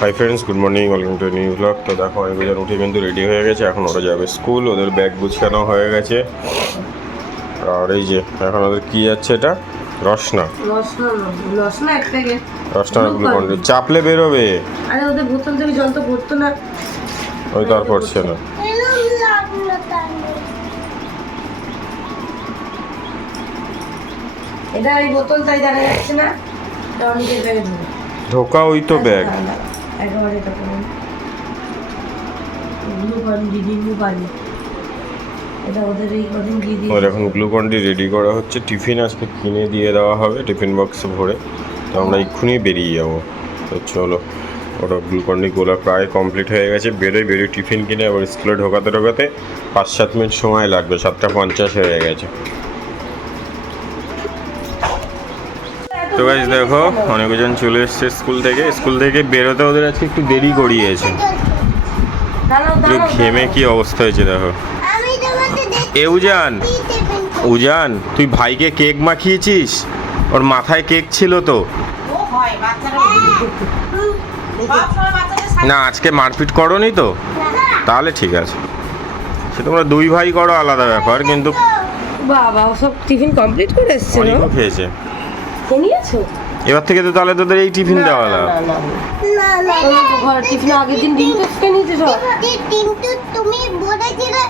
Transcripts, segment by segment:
Hi friends, good morning, welcome to new blog. তো দেখো অনেকজন উঠে কিন্তু রেডি হয়ে গেছে, এখন ওরা যাবে স্কুল। ওদের ব্যাগ গুছানো হয়ে গেছে। আর এই যে এখন ওদের কি যাচ্ছে, এটা রসনা গ্লুকন্ডি চাপলে বেরোবে। আরে ওদের বোতল থেকে জল তো ভরতো না, ওই তো আর পড়ছে না। এটা এই বোতল তাই দেখা যাচ্ছে না, টনিকের ব্যাগে ধোকা ওই তো ব্যাগ। একেবারে এটা করে গ্লুকন্ডি নিম্বু পানি, এটা ওদের এই কদিন দিয়ে দিয়ে। ওর এখন গ্লুকন্ডি রেডি করা হচ্ছে। টিফিন আজকে কিনে দিয়ে দেওয়া হবে, টিফিন বক্সে ভরে। তো আমরা এক্ষুনি বেরিয়ে যাবো। তো চলো, ওটা গ্লুকন্ডি গোলা প্রায় কমপ্লিট হয়ে গেছে। বেরিয়ে টিফিন কিনে আবার স্কুলে ঢোকাতে 5-7 মিনিট সময় লাগবে। 7:50 হয়ে গেছে। তো গাইস দেখো, অনেকজন চলে এসছে স্কুল থেকে বেরোতে ওদের আজকে একটু দেরি করিয়েছে। পুরো ঘেমে কি অবস্থা হয়েছে দেখো। উজান, তুই ভাইকে কেক মাখিয়েছিস? ওর মাথায় কেক ছিল তো না? আজকে মারপিট করোনি তো? তাহলে ঠিক আছে, সে তোমরা দুই ভাই করো আলাদা ব্যাপার, কিন্তু বাবা সব টিফিন কমপ্লিট করে এসছে। অনেকও খেয়েছে। নিয়েছো এবার থেকে তো তাহলে তোদের এই টিফিন দেওয়া না। ঘর টিফিন আগের দিন ডিম টোস্ট খেয়ে নিয়েছে সব। কিন্তু তুমি বলেছিলে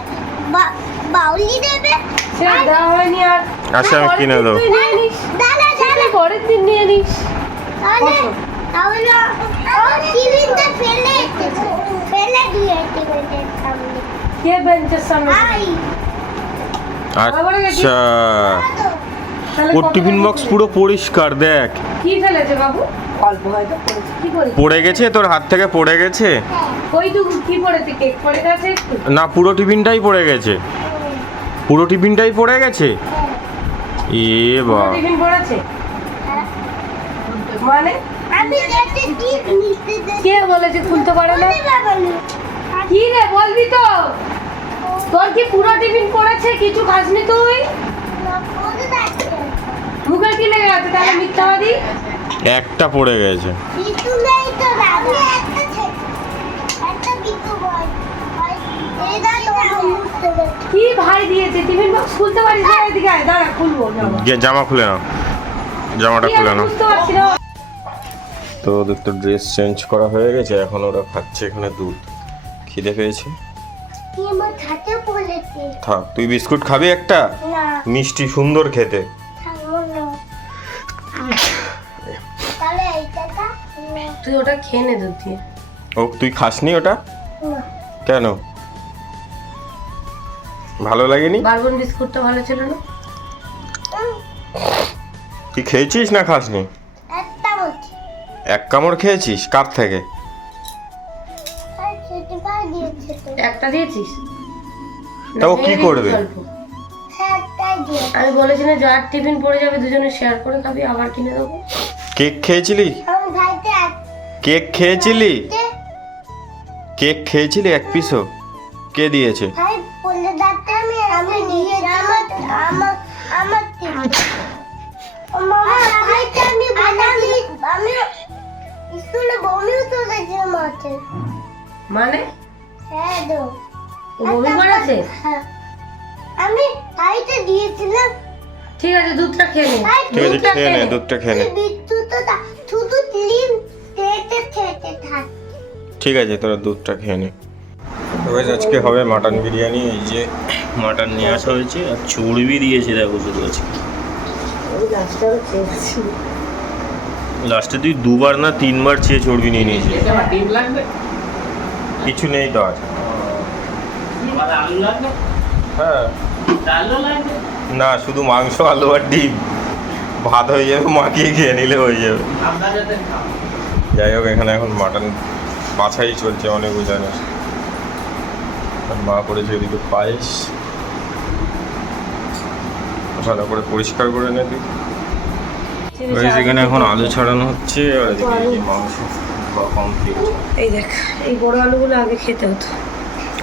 বাউলি দেবে, সেটা দেওয়া হয়নি। আর আচ্ছা, আমি কিনে দেবো। পরের দিন নিয়ে নিস। টিফিনটা ফেলে দিয়ে কে বেঞ্চের সামনে? আচ্ছা, ওর টিফিন বক্স পুরো পরিষ্কার। দেখ কি ফেলেছে বাবু, অল্প হয়তো কি করে পড়ে গেছে, তোর হাত থেকে পড়ে গেছে। ওইটুকু কি পড়েছে? কেক পড়ে গেছে একটু? না, পুরো টিফিনটাই পড়ে গেছে। পুরো টিফিনটাই পড়ে গেছে। এ বাবা, টিফিন পড়েছে মানে? আমি কে বলেছে খুলতে পারে না? কি রে বলবি তো? তোর কি পুরো টিফিন পড়েছে? কিছু খাসনি তুই? মুখে কি লেগে আছে তাহলে মিথ্যাবাদী? একটা পড়ে গেছে। কি ভাই দিয়েছে টিফিন বক্স? খুলতে পারিস না? এদিকে আয়, দাঁড়া খুলবো। জামা খুলে নাও, জামাটা খুলে নাও। বুঝতে পারছি না। তো ওদের তো ড্রেস চেঞ্জ করা হয়ে গেছে, এখন ওরা খাচ্ছে এখানে দুধ। খিদে পেয়েছে। থাক, তুই বিস্কুট খাবি একটা? মিষ্টি সুন্দর খেতে। তুই ওটা খেয়ে নে দুধ দিয়ে। ও, তুই খাসনি ওটা? কেন? ভালো লাগেনি? বারবন বিস্কুটটা ভালো ছিল না? তুই খেয়েছিস না খাসনি? এক কামড় খেয়েছিস? কার থেকে? একটা দিয়েছিস? তা ও কি করবে? আমি বলেছি না যার টিফিন পড়ে যাবে দুজনে শেয়ার করে খাবি, আবার কিনে দেবো। কেক খেয়েছিলি? কেক খেয়েছিলি? কেক খেয়েছিলি এক পিসও? কে দিয়েছে? মানে বমি করেছে? আমি ভাইতে দিয়েছিলাম। ঠিক আছে, দুধটা খেয়ে নে। ঠিক আছে, খেয়ে নে, দুধটা খেয়ে নে। শুধু ক্লিন খেতে থাক। ঠিক আছে, তোরা দুধটা খেয়ে নে। আজকে হবে মাটন বিরিয়ানি। এই যে মাটন নিয়ে আসা হয়েছে, আর চর্বি দিয়েছে দেখো শুধু আজকে। লাস্টে তুই 2বার না 3বার চেয়ে চর্বি নিয়ে নিয়েছিস। কিছু নেই তো আজ। হ্যাঁ, না শুধু মাংস, আলু আর ডিম, ভাত হয়ে যাবে, মাখিয়ে খেয়ে নিলে হয়ে যাবে। যাই হোক, এখানে এখন মাটন বাছাই চলছে অনেক জানে। মা করেছে ওদিকে পায়েস, ভালো করে পরিষ্কার করে নে তুই। এখানে এখন আলু ছাড়ানো হচ্ছে, আর এদিকে মাংস কমপ্লিট। এই দেখ, এই বড় আলুগুলো আগে খেতে হতো।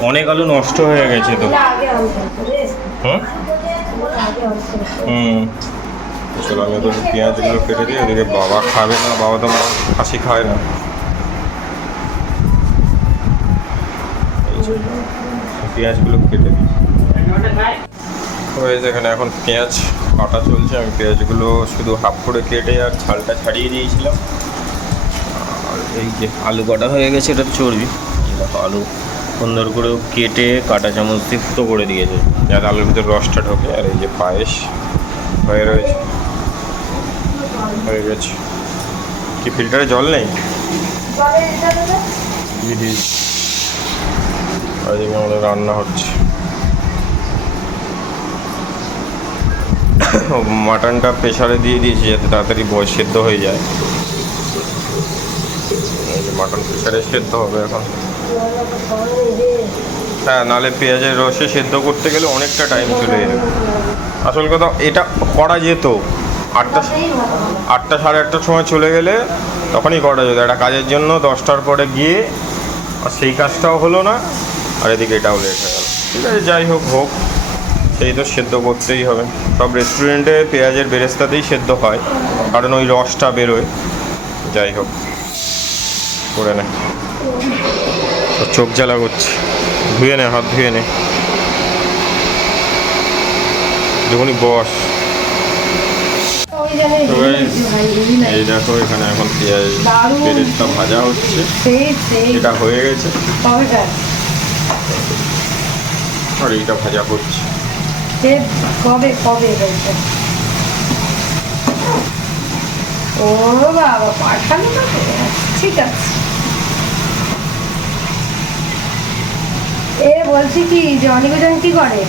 অনেক আলু নষ্ট হয়ে গেছে তো। আগে আনতে হবে রে। হুম আগে আনতে হবে। হুম চলো আমি তো পেঁয়াজগুলো কেটে দিই, ওদিকে বাবা খাবে না, বাবা তো খাসি খায় না। এই যে, পেঁয়াজগুলো কেটে দিই। ওই যেখানে এখন পেঁয়াজ কাটা চলছে, আমি পেঁয়াজগুলো শুধু হাফ করে কেটে আর ছালটা ছাড়িয়ে দিয়েছিলাম। আর এই যে আলু কাটা হয়ে গেছে, এটা চর্বি। এই দেখো আলু সুন্দর করে কেটে কাটা চামচ দিয়ে ফুটো করে দিয়েছে, যাতে আলুর ভিতরে রসটা ঢোকে। আর এই যে পায়েস হয়ে রয়েছে, হয়ে গেছে। কি ফিল্টারে জল নেই? আজকে আমাদের রান্না হচ্ছে। মাটনটা প্রেশারে দিয়ে দিয়েছি যাতে তাড়াতাড়ি সেদ্ধ হয়ে যায়। এই যে মাটন প্রেশারে সেদ্ধ হবে এখন। হ্যাঁ, নাহলে পেঁয়াজের রসে সেদ্ধ করতে গেলে অনেকটা টাইম চলে যাবে। আসল কথা এটা করা যেত 8টা 8:30টার সময় চলে গেলে তখনই করা যেত। একটা কাজের জন্য 10টার পরে গিয়ে আর সেই কাজটাও হলো না, আর এদিকে এটাও লেট হয়ে গেল। ঠিক আছে, যাই হোক হোক, সেই তো সেদ্ধ করতেই হবে। সব রেস্টুরেন্টে পেঁয়াজের বেরেস্তাতেই সেদ্ধ হয়, কারণ ওই রসটা বেরোয়। যাই হোক, করে নে। চোখ জ্বালা করছে, ধুয়ে নে, হাত ধুয়ে নে। যখনই বস। এই দেখো এখানে এখন পেঁয়াজ বেরেস্তা ভাজা হচ্ছে, এটা হয়ে গেছে। আর এইটা ভাজা করছে। কবে কবে হয়েছে? ও বাবা, পাঠানো না, ঠিক আছে। এ বলছি কি যে অনিবেদন কি করে?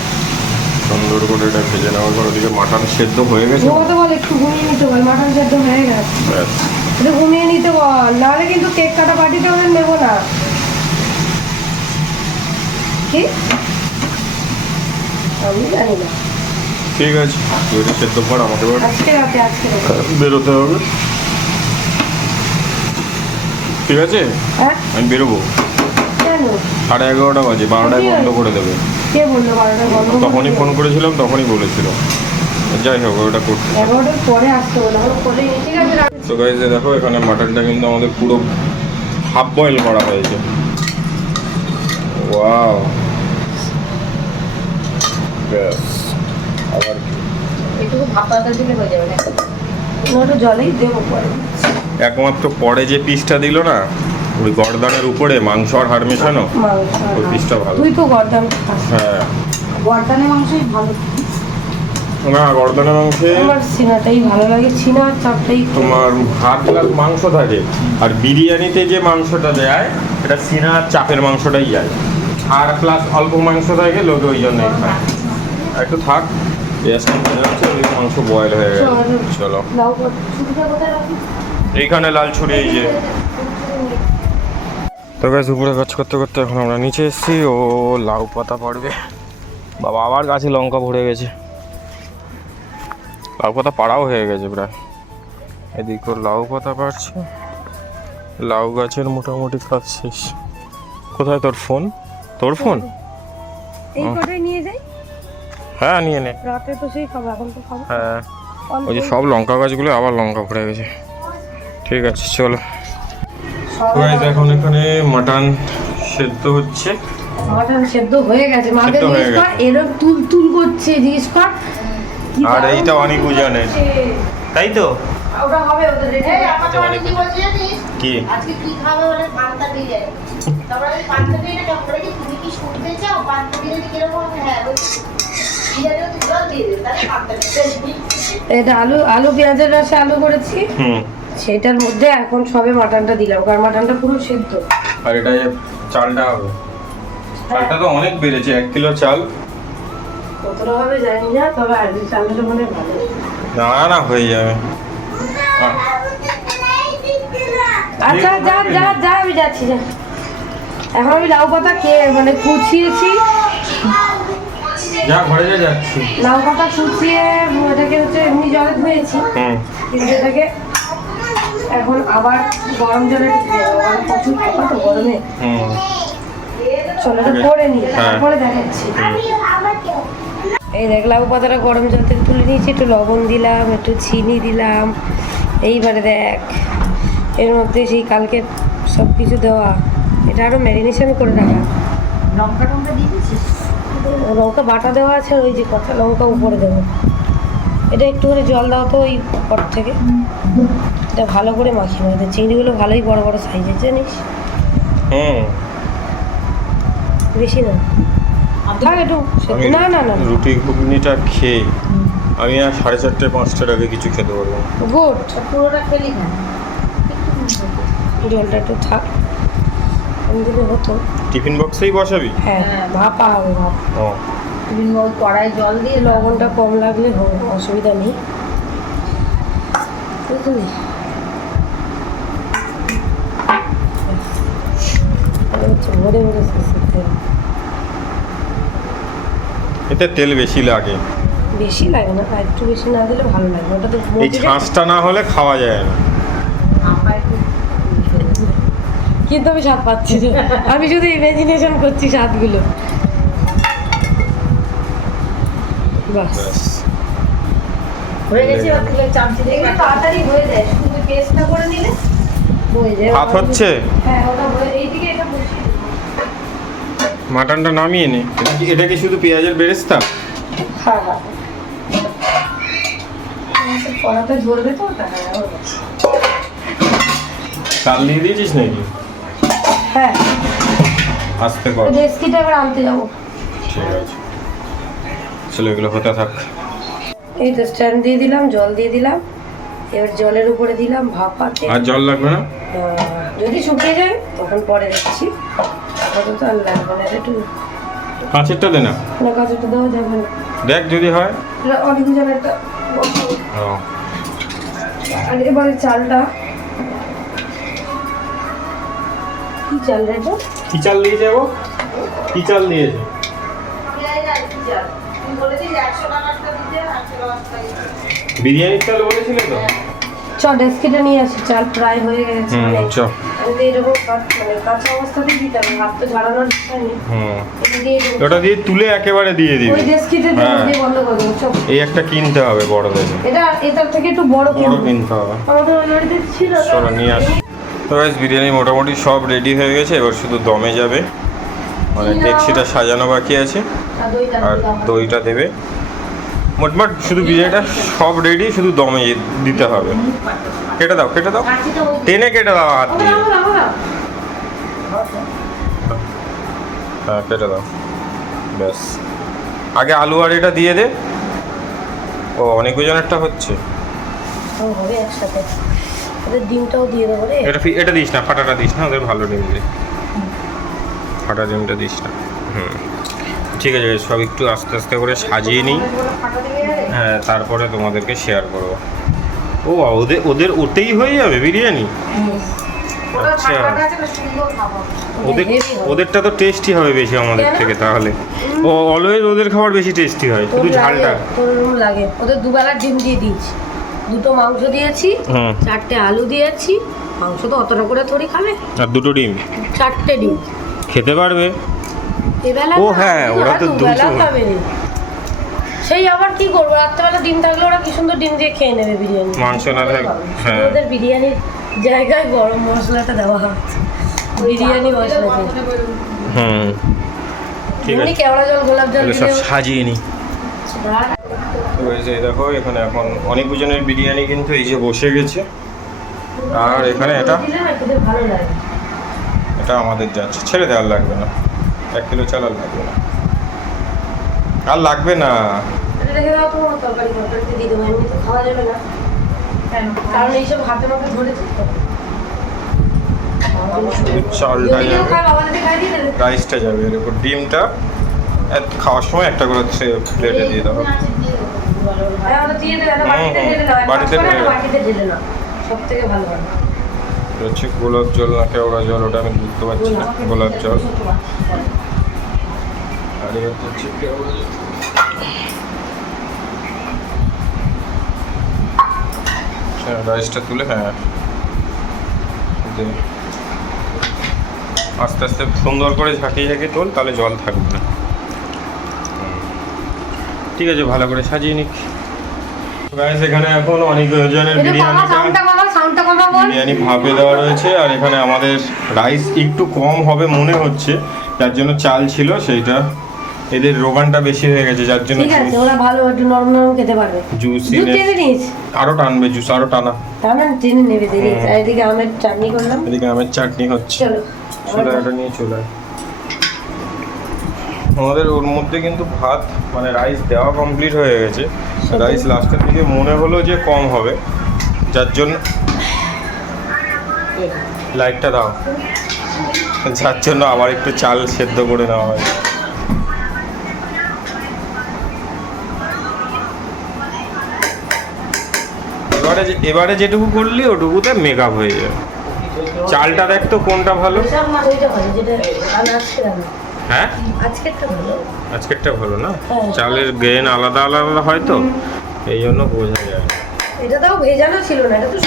সুন্দর করে এটা ভেজে নেওয়ার পর ওদিকে মাটন সেদ্ধ হয়ে গেছে। ও তো বল একটু ঘুমিয়ে নিতে বল, মাটন সেদ্ধ হয়ে গেছে, ব্যাস। একটু ঘুমিয়ে নিতে বল, নাহলে কিন্তু কেক কাটা পার্টিতে ওদের নেবো না। কি আমি জানি না। ঠিক আছে, তুই এটা সেদ্ধ কর, আমাকে এবার আজকে রাতে বেরোতে হবে। ঠিক আছে, হ্যাঁ আমি বেরোবো। কেন? 11:30 বাজে, 12টায় বন্ধ করে দেবে। কে বললো 12টায় বন্ধ? তখনই ফোন করেছিলাম, তখনই বলেছিল। যাই হোক, ওটা করতে 11টার পরে আসতে বললো, আমরা করে নিই। ঠিক আছে, তো গাইজ দেখো এখানে মাটনটা কিন্তু আমাদের পুরো হাফ বয়েল করা হয়েছে। ওয়াও, ব্যাস। আবার একটু ভাপাটা দিলে হয়ে যাবে না, একটু জলেই দেবো পরে। একমাত্র পরে যে পিসটা দিল না, ওই গর্দানের উপরে মাংস আর হাড় মেশানো, ওই পিসটা ভালো। তুই তো গর্দান খাস। হ্যাঁ, গর্দানের মাংসই ভালো। না, গর্দানের মাংসে আমার সিনাটাই ভালো লাগে, সিনা আর চাপটাই। তোমার হাড় প্লাস মাংস থাকে, আর বিরিয়ানিতে যে মাংসটা দেয় এটা সিনা আর চাপের মাংসটাই যায়। হাড় প্লাস অল্প মাংস থাকে, লোকে ওই জন্যই খায়। একটু থাক, পেঁয়াজটা মনে হচ্ছে ওই মাংস বয়েল হয়ে গেছে। চলো, এইখানে লাল ছুরি, এই যে। তো গাছ উপরে কাজ করতে করতে এখন আমরা নিচে এসেছি। ও লাউ পাতা পাড়বে, বাবা আবার গাছে লঙ্কা ভরে গেছে। লাউ পাতা পাড়াও হয়ে গেছে প্রায়। এদিকে লাউ পাতা পাড়ছে, লাউ গাছের মোটামুটি কাজ শেষ। কোথায় তোর ফোন? তোর ফোন? এই কটাই নিয়ে যাই। হ্যাঁ, নিয়ে নে। রাতে তো সেই খাবো, এখন তো খাবো। হ্যাঁ, ওই যে সব লঙ্কা গাছগুলো আবার লঙ্কা ভরে গেছে। ঠিক আছে, চলো। এখন এখানে মাটন সেদ্ধ হচ্ছে। মাটন সেদ্ধ হয়ে গেছে, মাকে সেদ্ধ হয়ে জিজ্ঞেস কর, গেছে। এরকম তুল তুল করছে, জিজ্ঞেস কর। কি আর দারুণ এইটা অনেক উজানের, করছে। তাই তো? ওটা হবে ওদের রেটে। কি আজকে কি খাবে বলে পান্তা দিয়ে তারপরে আমি পান্তা দিয়ে না বলে কি তুমি কি শুনতে চাও পান্তা দিয়ে কিরকম হ্যাঁ বিরিয়ানিও তো জল দিয়ে দে তাহলে পান্তা দিয়ে এটা আলু আলু পেঁয়াজের রসে আলু করেছি, সেটার মধ্যে এখন সবে মাটনটা দিলাম, কারণ মাটনটা পুরো সেদ্ধ। আর এটা চালটা হবে, চালটা তো অনেক বেড়েছে, 1 কিলো চাল। কতটা হবে জানি না, তবে আর চালটা মনে হয় ভালো। না না, হয়ে যাবে। আচ্ছা, যা যা যা, আমি যাচ্ছি, যা। এখন আমি লাউ পাতা মানে কুচিয়েছি, যা ঘরে যা, যাচ্ছি। লাউ পাতা কুচিয়ে এটাকে হচ্ছে এমনি জলে ধুয়েছি, কিন্তু এটাকে এখন আবার গরম জলে প্রচুর পাতা তো গরমে চলো এটা করে নিই, হ্যাঁ। তারপরে দেখাচ্ছি। এই দেখ লাউ পাতাটা গরম জল থেকে তুলে নিয়েছি, একটু লবণ দিলাম, একটু চিনি দিলাম। এইবারে দেখ এর মধ্যে সেই কালকে সব কিছু দেওয়া, এটা আরও ম্যারিনেশন করে রাখা। লঙ্কা টঙ্কা দিয়ে দিচ্ছিস? লঙ্কা বাটা দেওয়া আছে, ওই যে কথা লঙ্কা উপরে দেবো। এটা একটুখানি জল দাও তো ওই পর থেকে, এটা ভালো করে মাখিয়ে নেবে। চিংড়িগুলো ভালোই বড় বড় সাইজের জানিস, বেশি না থাক একটু। আমি না না না রুটি ঘুগনিটা খেয়ে আমি আর 4:30 5টার আগে কিছু খেতে পারবো না। গুড। পুরোটা খেলি না, জলটা একটু থাক, আমি যদি হতো। টিফিন বক্সেই বসাবি? হ্যাঁ ভাপা হবে, ভাপ। ও তুমি ওই কড়াই জল দিয়ে লবণটা কম লাগলে হবে, অসুবিধা নেই, বুঝলি? ভরে ভরে এতে তেল বেশি লাগে, বেশি লাগে না, আর একটু বেশি না দিলে ভালো লাগে। ওটা তো এই ঝাঁসটা না হলে খাওয়া যায় না। আমরা একটু কিন্তু আমি স্বাদ পাচ্ছি না, আমি শুধু ইমাজিনেশন করছি স্বাদগুলো। বাস হয়ে গেছে, এবার থেকে চামচি দিয়ে তাড়াতাড়ি হয়ে যায়, শুধু পেস্টটা করে নিলে হয়ে যায়। ভাত হচ্ছে, হ্যাঁ ওটা হয়ে, এইদিকে এটা বসিয়ে দিই। মাটনটা নামিয়ে নে। এটা কি শুধু পেঁয়াজের বেরেস্তা? হ্যাঁ হ্যাঁ কড়াতে ঝরবে তো ওটা। চাল দিয়ে দিয়েছিস নাকি? হ্যাঁ আস্তে কর। রেসিপিটা এবার আনতে যাবো। ঠিক আছে, চলো এগুলো হতে থাক। এই তো স্ট্যান্ড দিয়ে দিলাম, জল দিয়ে দিলাম, এবার জলের উপরে দিলাম ভাপাতে। আর জল লাগবে না? যদি শুকিয়ে যায় তখন পরে দিচ্ছি, অত তো আর লাগবে না। একটু কাঁচেরটা দে না, না কাঁচাটা দেওয়া যাবে না, দেখ যদি হয়। অনেক জনের একটা। ও আর এবারে চালটা, কি চাল রে এটা? কি চাল দিয়েছে গো? কি চাল দিয়েছে? তুমি বলেছিস 100 টাকাটা দিতে, 100 টাকা বিরিয়ানির চাল বলেছিলে তো? চ ডেস্কিটা নিয়ে আসি, চাল প্রায় হয়ে গেছে। চ। আমি তো এরকম মানে কাঁচা অবস্থাতেই দিতাম, হাত তো ঝাড়ানোর বিষয় নেই। এটা দিয়ে দেবো। ওটা দিয়ে তুলে একেবারে দিয়ে দিবি। ওই ডেস্কিতে দিয়ে বন্ধ করে দেবো। চল এই একটা কিনতে হবে বড় দেখে, এটা এটার থেকে একটু বড় বড় কিনবো। কিনতে হবে। আমাদের ওই বাড়িতে ছিল তো। চলো নিয়ে আসি। তো গাইস বিরিয়ানি মোটামুটি সব রেডি হয়ে গেছে, এবার শুধু দমে যাবে, মানে ডেকচিটা সাজানো বাকি আছে আর দইটা আর দিলাম। দইটা দেবে। মোটমাট শুধু বিরিয়ানিটা সব রেডি, শুধু দমে দিতে হবে। কেটে দাও, কেটে দাও, কাঁচিটা ওই টেনে কেটে দাও হাত দিয়ে। হ্যাঁ কেটে দাও, ব্যাস। আগে আলু আর এটা দিয়ে দে। ও অনেক ওজনেরটা হচ্ছে। ও, হবে একসাথে। ওদের ডিমটাও দিয়ে দেবো রে। এটা দিস না, ফাটাটা দিস না, ওদের ভালো ডিম দে, ফাটা ডিমটা দিস না। ঠিক আছে, সব একটু আস্তে আস্তে করে সাজিয়ে নিই, ফাটা দিয়ে গেলে হ্যাঁ তারপরে তোমাদেরকে শেয়ার করবো। ও ওদের ওদের ওতেই হয়ে যাবে বিরিয়ানি? ওটা আচ্ছা, ফাটাটা আছে না, সুন্দর খাবো। ওদের হেভি হবে। ওদেরটা তো টেস্টি হবে বেশি আমাদের কেন? থেকে তাহলে। ও অলওয়েজ ওদের খাবার বেশি টেস্টি হয়, শুধু তোর ঝালটা। লাগে, তোর ওরকম লাগে। ওদের দুবেলা ডিম দিয়ে দিয়েছি, দুটো মাংস দিয়েছি, হুম। 4টে আলু দিয়েছি। মাংস তো অতটা করে থোড়ি খাবে, আর দুটো ডিম 4টে ডিম। খেতে পারবে। এবেলা ও না, হ্যাঁ, ওরা তো দুবেলা দুটো। খাবে। সেই আবার কি করবো, রাত্রেবেলা ডিম থাকলে ওরা কি সুন্দর ডিম দিয়ে খেয়ে নেবে বিরিয়ানি। মাংস না থাক, হ্যাঁ। শুধু ওদের বিরিয়ানির জায়গায় গরম মশলাটা দেওয়া হয়, বিরিয়ানি মশলা দিয়ে। হুম ঠিক এমনি আছে, কেওড়া জল, গোলাপ জল তাহলে সব দিলেও। সাজিয়ে নিই। আর তো এই যে দেখো এখানে এখন অনেক ওজনের বিরিয়ানি কিন্তু এই যে বসে গেছে। আর এখানে এটা দিলে না খেতে ভালো লাগে। এটা আমাদের যাচ্ছে, ছেড়ে দেওয়ার লাগবে না, 1 কিলো চাল আর লাগবে না, আর লাগবে না। এটা রেখে দাও, তোমার তরকারিতে দিয়ে দেবো, এমনি তো খাওয়া যাবে না, কেন? কারণ এইসব হাতে মাথে ধরেছে তো। চালটা যদি কেউ যাবে, খায়, বাবা যদি খাই দিয়ে দেবে। রাইসটা যাবে, এর উপর ডিমটা খাওয়ার সময় একটা করে প্লেটে দিয়ে দাও। হ্যাঁ, ওটা দিয়ে দেবে, একটা বাটিতে ঢেলে দাও, বাটিতে একটা ঢেলে দাও। বাটিতে ঢেলে নাও, সব থেকে ভালো হয়। এটা হচ্ছে গোলাপ জল না কেওড়া জল, ওটা আমি বুঝতে পারছি না। গোলাপ জল আর এটা হচ্ছে কেওড়া জল। রাইসটা তুলে, হ্যাঁ দে। আস্তে আস্তে সুন্দর করে ঝাঁকিয়ে ঝাঁকিয়ে তোল, তাহলে জল থাকবে না। ঠিক আছে, ভালো করে সাজিয়ে নিক। গাইস এখানে এখন অনেক জনের বিরিয়ানি ভাপে দেওয়া রয়েছে, আর এখানে আমাদের রাইস একটু কম হবে মনে হচ্ছে, যার জন্য চাল ছিল সেইটা, এদের রোগানটা বেশি হয়ে গেছে, যার জন্য ঠিক আছে, ওরা ভালো একটু নরম নরম খেতে পারবে। জুস টেনে নিস, আরো টানবে, জুস আরো টানা, টানা টেনে নেবে দেরি। এদিকে আমের চাটনি করলাম, এদিকে আমের চাটনি হচ্ছে। চলো চুলাটা নিয়ে চলে আয়। আমাদের ওর মধ্যে কিন্তু ভাত মানে রাইস দেওয়া কমপ্লিট হয়ে গেছে, রাইস লাস্টের দিকে মনে হলো যে কম হবে, যার জন্য লাইটটা দাও, যার জন্য আবার একটু চাল সেদ্ধ করে নেওয়া হয়। এবারে যেটুকু করলি ওটুকুতে মেকআপ হয়ে যাবে। চালটা দেখ তো কোনটা ভালো। হ্যাঁ আজকেরটা ভালো না, চালের গ্রেন আলাদা আলাদা হয় তো, এই জন্য বোঝা যায়। এটা তাও ভেজানো ছিল না, এটা তো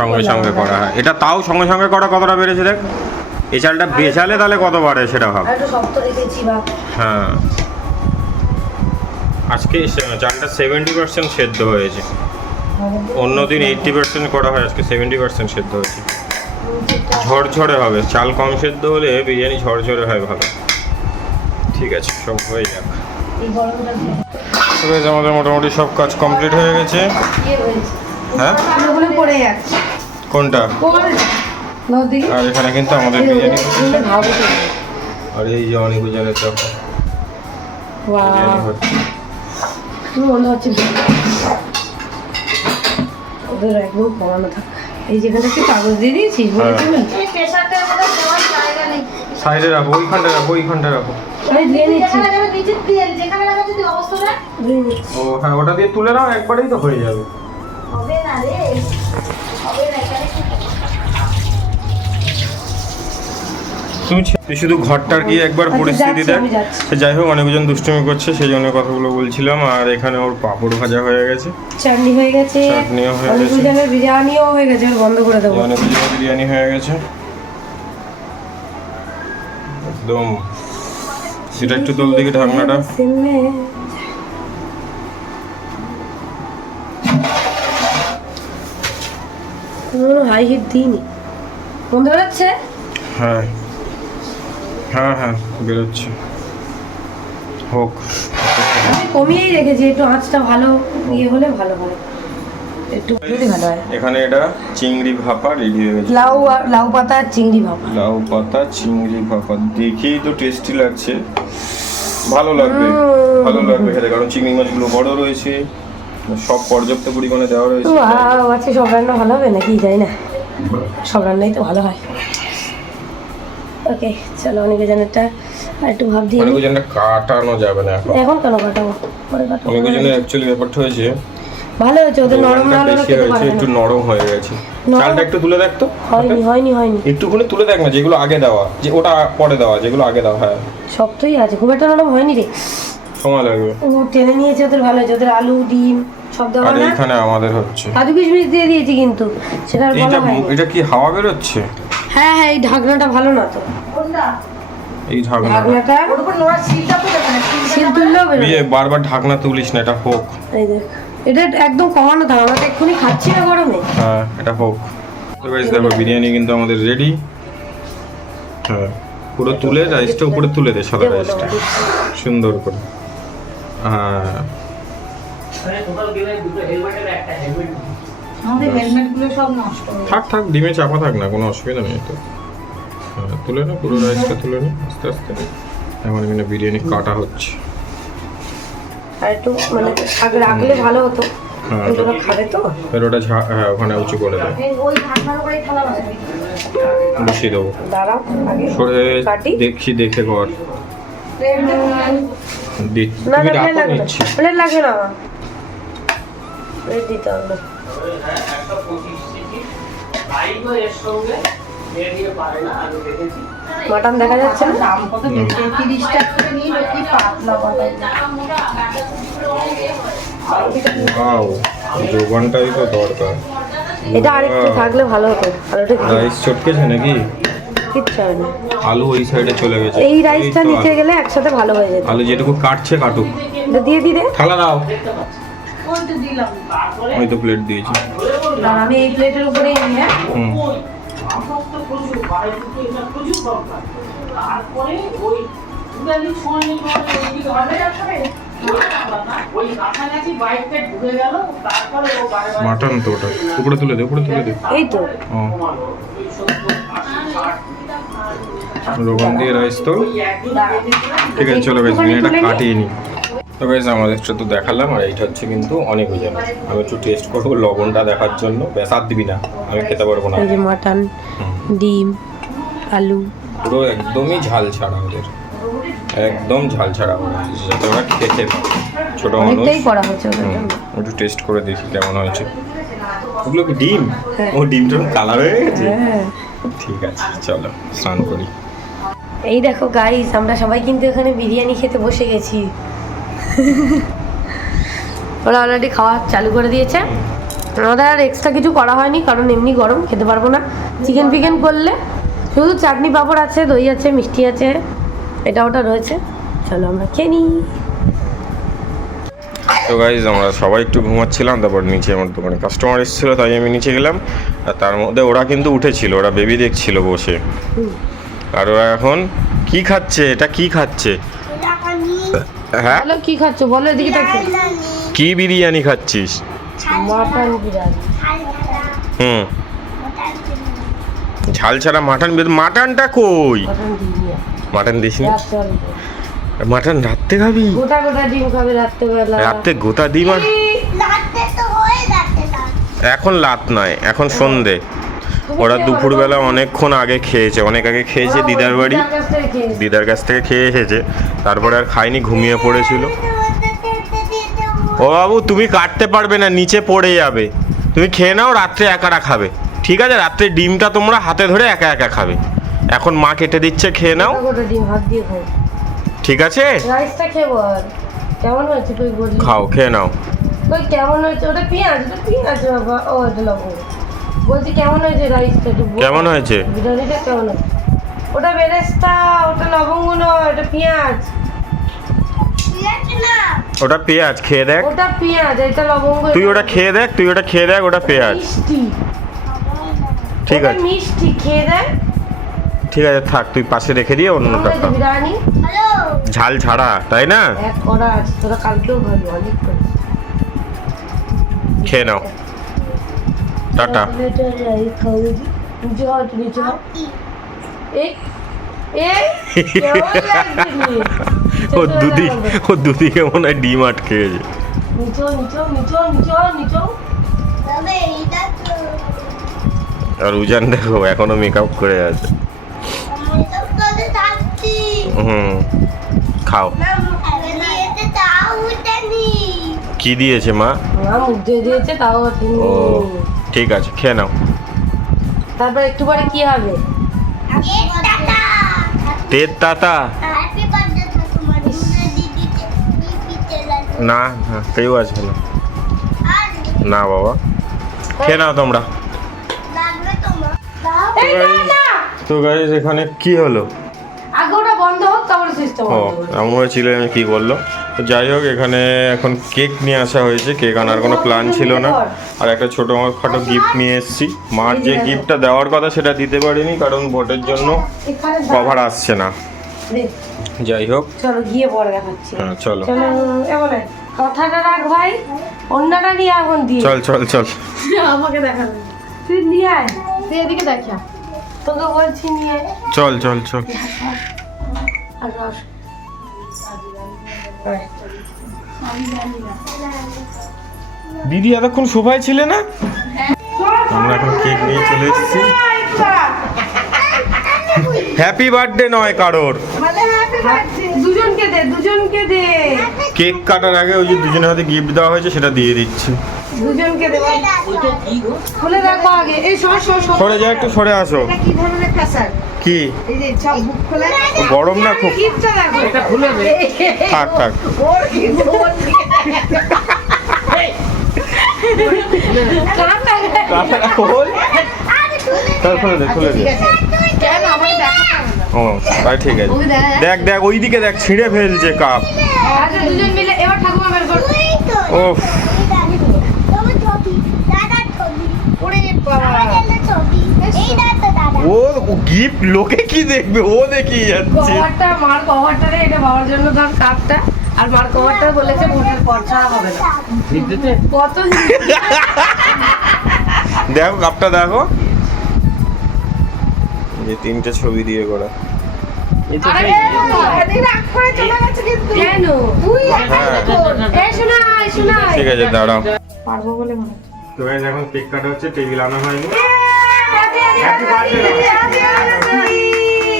সঙ্গে সঙ্গে করা হয়। এটা তাও সঙ্গে করা কতটা বেড়েছে দেখ। এই চালটা বেচালে তাহলে কত বাড়ে সেটা ভাব। একটু শক্ত রেখেছি ভাব। হ্যাঁ, আজকে চালটা 70% সেদ্ধ হয়েছে, অন্যদিন 80% করা হয়, আজকে 70% সেদ্ধ হয়েছে। ঝরঝরে হবে, চাল কম সেদ্ধ হলে বিরিয়ানি ঝরঝরে হয় ভালো। ঠিক আছে, সব হয়ে যাক। আমাদের মোটামুটি সব কাজ কমপ্লিট হয়ে গেছে। হ্যাঁ পড়ে যাচ্ছে কোনটা? আর এখানে কিন্তু আমাদের বিরিয়ানি, আর এই যে অনেক জনের চপ বিরিয়ানি হচ্ছে। মনে হচ্ছে ওদের একদম কমানো থাক। এই যেখানে একটু কাগজ দিয়ে দিয়েছিস, সাইডে রাখো, ওইখানটা রাখো। ও হ্যাঁ, ওটা দিয়ে তুলে নাও, একবারেই তো হয়ে যাবে। তুই শুধু ঘরটার গিয়ে একবার পরিস্থিতি দেখ। যাই হোক, অনেকজন দুষ্টুমি করছে, সেই জন্য কথাগুলো বলছিলাম। আর এখানে ওর পাপড় ভাজা হয়ে গেছে, চাটনি হয়ে গেছে, চাটনিও হয়ে গেছে, বিরিয়ানিও হয়ে গেছে। বন্ধ করে দেবো, অনেকজনের বিরিয়ানি হয়ে গেছে একদম। সেটা একটু তোল দিকে ঢাকনাটা। হাই হিট দিইনি, বন্ধ বেরোচ্ছে। হ্যাঁ হ্যাঁ হ্যাঁ বেরোচ্ছে, হোক। আমি কমিয়েই রেখেছি, একটু আঁচটা ভালো ইয়ে হলে ভালো হয়, একটু যদি ভালো হয়। এখানে এটা চিংড়ি ভাপা রেডি হয়ে গেছে। লাউ পাতা চিংড়ি ভাপা, লাউ পাতা চিংড়ি ভাপা দেখেই তো টেস্টি লাগছে, ভালো লাগবে খেতে, কারণ চিংড়ি মাছগুলো বড় রয়েছে, সব পর্যাপ্ত পরিমাণে দেওয়া রয়েছে। আজকে সব রান্না ভালো হবে নাকি জানি না, সব রান্নাই তো ভালো হয়। ওকে চলো, অনেক জনেরটা একটু ভাব দিয়ে, অনেক জনের কাটানো যাবে না এখন কেন কাটাবো, পরে কাটাবো। অনেক জনের অ্যাকচুয়ালি ব্যাপারটা হয়েছে ভালো হয়েছে, ওদের নরম না হলে খেতে পারবে না। একটু নরম হয়ে গেছে। চালটা একটু তুলে দেখ তো। হয়নি একটুখানি তুলে দেখ না, যেগুলো আগে দেওয়া, যে ওটা পরে দেওয়া, যেগুলো আগে দেওয়া। হ্যাঁ সবটাই আছে, খুব একটা নরম হয়নি রে, সময় লাগবে। ও টেনে নিয়েছে, ওদের ভালো হয়েছে, ওদের আলু ডিম সব দেওয়া আর না। এখানে আমাদের হচ্ছে কাজু কিশমিশ দিয়ে দিয়েছি, কিন্তু সেটা আর বলা হয়নি। এটা কি হাওয়া বের হচ্ছে? হ্যাঁ এই ঢাকনাটা ভালো না তো, এই ঢাকনাটা সিল তুললেও বেরোবে। বারবার ঢাকনা তুলিস না, এটা হোক। এই দেখ, এটা একদম কমানো থাক, আমরা তো এক্ষুনি খাচ্ছি না গরমে। হ্যাঁ এটা হোক। তো গাইস দেখো, বিরিয়ানি কিন্তু আমাদের রেডি। হ্যাঁ, পুরো তুলে রাইসটা উপরে তুলে দে, সাদা রাইসটা সুন্দর করে। হ্যাঁ থাক, ডিমে চাপা থাক না, কোনো অসুবিধা নেই তো। হ্যাঁ তুলে না, পুরো রাইসটা তুলে না আস্তে আস্তে। এখন এখানে বিরিয়ানি কাটা হচ্ছে। আর একটু মানে আগে রাখলে ভালো হতো, হ্যাঁ ওরা খাবে তো। এর ওটা হ্যাঁ ওখানে উঁচু করে দেয়, বসিয়ে দেবো। দাঁড়াও আগে সরে কাটি, দেখে কর। না তুমি না রাখো, নিচ্ছি। প্লেট লাগবে না, প্লেট দিতে হবে। মাটন দেখা যাচ্ছে না, দাম কত বেশি, 30 টাকা করে নিল, কি পাতলা পাতলা। ওয়াও, যোগানটাই তো দরকার। এটা আরেকটু থাকলে ভালো হতো। আর ওটা রাইস চটকেছে নাকি? কিচ্ছু হবে না। আলু ওই সাইডে চলে গেছে। এই রাইসটা তো নিচে গেলে একসাথে ভালো হয়ে যেত। আলু যেটুকু কাটছে কাটুক। এটা দিয়ে দিলে থালা দাও। ওই তো দিলাম। ওই তো প্লেট দিয়েছি। আর আমি এই প্লেটের উপরেই নিয়ে হুম। তারপরে ওই উদালি ফোনে হবে আসলে ওই কাছাকাছি বাইকটা ঢুকে গেল, তারপরে ও বারবার মাটন তো ওটা উপরে তুলে দে, উপরে তুলে দে। এই তো ও রোগন দিয়ে রাইস তো ঠিক আছে। চলো গাইস, আমি এটা কাটিয়ে নিই। তো গাইস আমাদেরটা তো দেখালাম, আর এইটা হচ্ছে কিন্তু অনেক ওজন। আমি একটু টেস্ট করবো লবণটা দেখার জন্য। ব্যাস আর দিবি না, আমি খেতে পারবো না। এই যে মাটন, ডিম, আলু, পুরো একদমই ঝাল ছাড়া ওদের, একদম ঝাল ছাড়া ওরা, যাতে ওরা খেতে পারে। ছোট মানুষ। অনেকটাই করা হয়েছে ওদের হুম, জন্য। একটু টেস্ট করে দেখি কেমন হয়েছে। ওগুলো কি ডিম? হ্যাঁ। ও ডিমটা কালার হয়ে গেছে। হ্যাঁ। ঠিক আছে চলো স্নান করি। এই দেখো গাইস, আমরা সবাই কিন্তু এখানে বিরিয়ানি খেতে বসে গেছি। ওরা অলরেডি খাওয়া চালু করে দিয়েছে। আমাদের আর এক্সট্রা কিছু করা হয়নি, কারণ এমনি গরম খেতে পারবো না। চিকেন ফিকেন করলে শুধু চাটনি পাঁপড় আছে, দই আছে, মিষ্টি আছে, এটা ওটা রয়েছে। চলো আমরা খেয়ে নিই। তো গাইজ আমরা সবাই একটু ঘুমাচ্ছিলাম, তারপর নিচে আমার দোকানে কাস্টমার এসেছিলো, তাই আমি নিচে গেলাম। আর তার মধ্যে ওরা কিন্তু উঠেছিল, ওরা বেবি দেখছিল বসে। আর ওরা এখন কি খাচ্ছে? এটা কি খাচ্ছে? হ্যাঁ, বলো কি খাচ্ছ, বলো এদিকে থাকো। কি বিরিয়ানি খাচ্ছিস? মাটন বিরিয়ানি। হুম, ঝাল ছাড়া মাটন। মাটনটা কই? মাটন বিরিয়ানি। মাটন দিস নি? রাত্রে মাটন রাত্রে খাবি? গোটা গোটা ডিম খাবে রাত্রেবেলা। রাত্রে গোটা ডিম? আর এখন রাত নয়, এখন সন্ধে। ওরা দুপুরবেলা অনেকক্ষণ আগে খেয়েছে, অনেক আগে খেয়েছে দিদার বাড়ি। দিদার কাছ থেকে খেয়ে এসেছে, তারপরে আর খাইনি, ঘুমিয়ে পড়েছিল। ও বাবু তুমি কাটতে পারবে না, নিচে পড়ে যাবে। তুমি খেয়ে নাও, রাত্রে একারা খাবে, ঠিক আছে? রাত্রে ডিমটা তোমরা হাতে ধরে একা একা খাবে। এখন মা কেটে দিচ্ছে, খেয়ে নাও, গোটা গোটা ডিম হাত দিয়ে খাই। ঠিক আছে? রাইসটা খেয়ে বল কেমন হয়েছে, তুই বললি। খাও, খেয়ে নাও। কই কেমন হয়েছে? ওটা পেঁয়াজ, ওটা পেঁয়াজ বাবা। ও এটা লবঙ্গ। বলছি কেমন হয়েছে রাইসটা, একটু বল। কেমন হয়েছে? বিরিয়ানিটা কেমন হয়েছে? ওটা বেরেস্তা, ওটা লবঙ্গ নয়, ওটা পেঁয়াজ। ওটা পেঁয়াজ, খেয়ে দেখ। ওটা পেঁয়াজ, এটা লবঙ্গ। তুই ওটা খেয়ে দেখ, তুই ওটা খেয়ে দেখ, ওটা পেঁয়াজ। মিষ্টি। ঠিক ওটা আছে, মিষ্টি, খেয়ে দেখ। ঠিক আছে থাক, তুই পাশে রেখে দিয়ে কেমন অন্যটা হয়েছে খা। বিরিয়ানি? ঝাল ছাড়া, তাই না? এক করা আছে, তোরা কালকেও খাবি অনেক করে। খেয়ে নাও, টাটা। ও দুদিকে মনে হয় ডিম আটকে গেছে। আর উজান দেখো এখনো মেকআপ করে আছে। হুম, খাও। কি দিয়েছে মা? দিয়েছে তাও ও ঠিক আছে, খেয়ে নাও। তারপর একটু পরে কি হবে? তেজ তাতা না, না কেউ আসবে না। না বাবা, খেয়ে নাও তোমরা। তো গাইস এখানে কি হলো? আগে ওটা বন্ধ হোক, তারপরে সিস্টেম ও আমার ছিল, আমি কি বললো? তো যাই হোক, এখানে এখন কেক নিয়ে আসা হয়েছে। কেক আনার কোনো প্ল্যান ছিল না, আর একটা ছোটো খাটো গিফট নিয়ে এসেছি। মার যে গিফটটা দেওয়ার কথা সেটা দিতে পারিনি, কারণ ভোটের জন্য কভার আসছে না। যাই হোক, চলো গিয়ে পরে দেখাচ্ছি। হ্যাঁ চলো চলো এমন কথাটা রাখ ভাই, অন্যটা নিয়ে এখন দিয়ে চল চল চল। আমাকে দেখাবে, তুই নিয়ে আয়, তুই এদিকে দেখা, তোকে বলছি নিয়ে চল চল চল। আর রস। দিদি এতক্ষণ সোফায় ছিলে না? আমরা এখন কেক নিয়ে চলে এসেছি। হ্যাপি বার্থডে নয় কারোর, দুজনকে দে, দুজনকে দে, কেক কাটার আগে ওই যে দুজনের হাতে গিফট দেওয়া হয়েছে সেটা দিয়ে দিচ্ছি। দুজনকে দে। খুলে রাখো আগে, এই সর সর সর। সরে যা, একটু সরে আসো। কি ধরনের প্রেসার? কি এই যে সব বুক খোলা গরম না খুব? গিফটটা দেখো, এটা খুলে দে। থাক থাক। ওর কি ওর কি খুলে দে, খুলে দে। কেন আমার ও তাই ঠিক আছে। ওকে দেখা যায়। দেখ দেখ ওইদিকে দেখ, ছিঁড়ে ফেলছে কাপ। আচ্ছা দুজন মিলে এবার ঠাকুমা বের কর। ও ওরে বাবা। ও গিফট লোকে কি দেখবে, ও দেখি যাচ্ছে। কভারটা মার কভারটা রে, এটা বাবার জন্য ধর কাপটা, আর মার কভারটা বলেছে ভোটের পর ছাড়া হবে না। কত দেখো কাপটা দেখো, যে 3টে ছবি দিয়ে করা। আরে রাগ করে চলে গেছে কিন্তু। কেন তুই এই শোনা শোনা। ঠিক আছে দাঁড়াও। পারবো বলে মনে হচ্ছে। তো গাইস এখন কেক কাটা হচ্ছে, টেবিল আনা হয়নি। হ্যাপি বার্থডে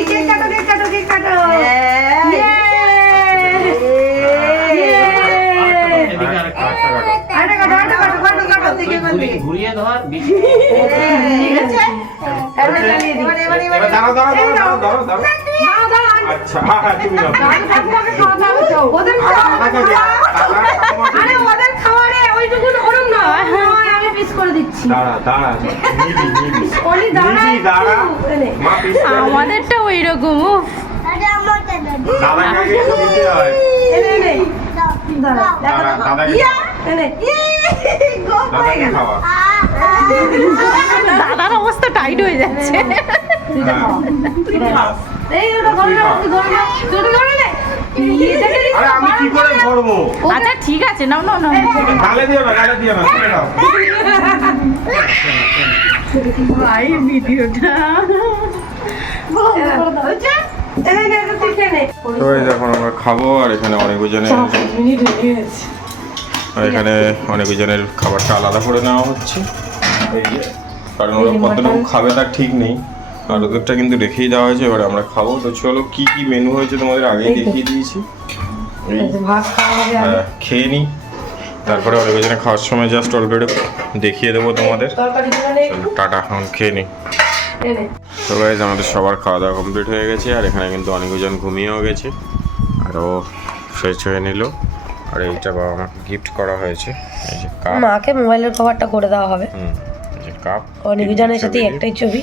কেক কাটো কেক কাটো কেক কাটো। আরে কাটো আরে কাটো কাটো কাটো থেকে ঘুরিয়ে ধর ঠিক আছে। এবার দাঁড়াও দাঁড়াও দাঁড়াও দাঁড়াও দাঁড়াও। আচ্ছা তুমি নাও। ওদের আরে ওদের খাওয়ারে ওইটুকু ওরম না, আমি পিস করে দিচ্ছি। দাঁড়া দাঁড়া নিবি নিবি ওলি দাঁড়া নিবি দাঁড়া। মা পিস আমাদেরটা ওই রকম। দাদাকে আগে একটু দিতে হয়। এনে এনে দাঁড়া দাঁড়া দাদাকে এনে দাদাকে খাওয়া। দাদার অবস্থা টাইট হয়ে যাচ্ছে। হ্যাঁ। এই ওটা ধরে নাও ধরে নাও তুই ধরে নে। আরে আমি কি করে ধরবো? আচ্ছা ঠিক আছে, নাও নাও নাও। গালে দিও না, গালে দিও না, তুলে দাও। ভাই ভিডিওটা এনে নে এটা তুই খেয়ে নে। তো এই এখন আমরা খাবো, আর এখানে অনেকজনের মিনিট হয়ে গেছে। আর এখানে অনেকজনের খাবারটা আলাদা করে নেওয়া হচ্ছে। এই যে, কারণ ওরা কতটুকু খাবে তার ঠিক নেই, আর ওদেরটা কিন্তু রেখেই দেওয়া হয়েছে। এবারে আমরা খাবো। তো চলো কি কি মেনু হয়েছে তোমাদের আগেই দেখিয়ে দিয়েছি। এই ভাত খাওয়া হবে আর খেয়ে নিই, তারপরে অনেকজনে খাওয়ার সময় জাস্ট অল্প একটু দেখিয়ে দেবো তোমাদের। তরকারি গুলো নে একটু। টাটা, এখন খেয়ে নিই। এনে তো গাইজ আমাদের সবার খাওয়া দাওয়া কমপ্লিট হয়ে গেছে, আর এখানে কিন্তু অনেকজন ঘুমিয়েও গেছে, আরও ফ্রেশ হয়ে নিল। আর এইটা বাবা আমাকে গিফট করা হয়েছে, এই যে কাপ। মাকে মোবাইলের কভারটা করে দেওয়া হবে। এই যে কাপ। অনেকজনের সাথে একটাই ছবি,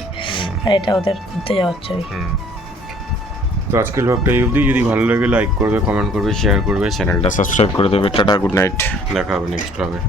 আর এটা ওদের ঘুরতে যাওয়ার ছবি। তো আজকের ব্লগটা এই অবধি। যদি ভালো লাগে লাইক করবে, কমেন্ট করবে, শেয়ার করবে, চ্যানেলটা সাবস্ক্রাইব করে দেবে। টাটা, গুড নাইট, দেখা হবে নেক্সট ব্লগে।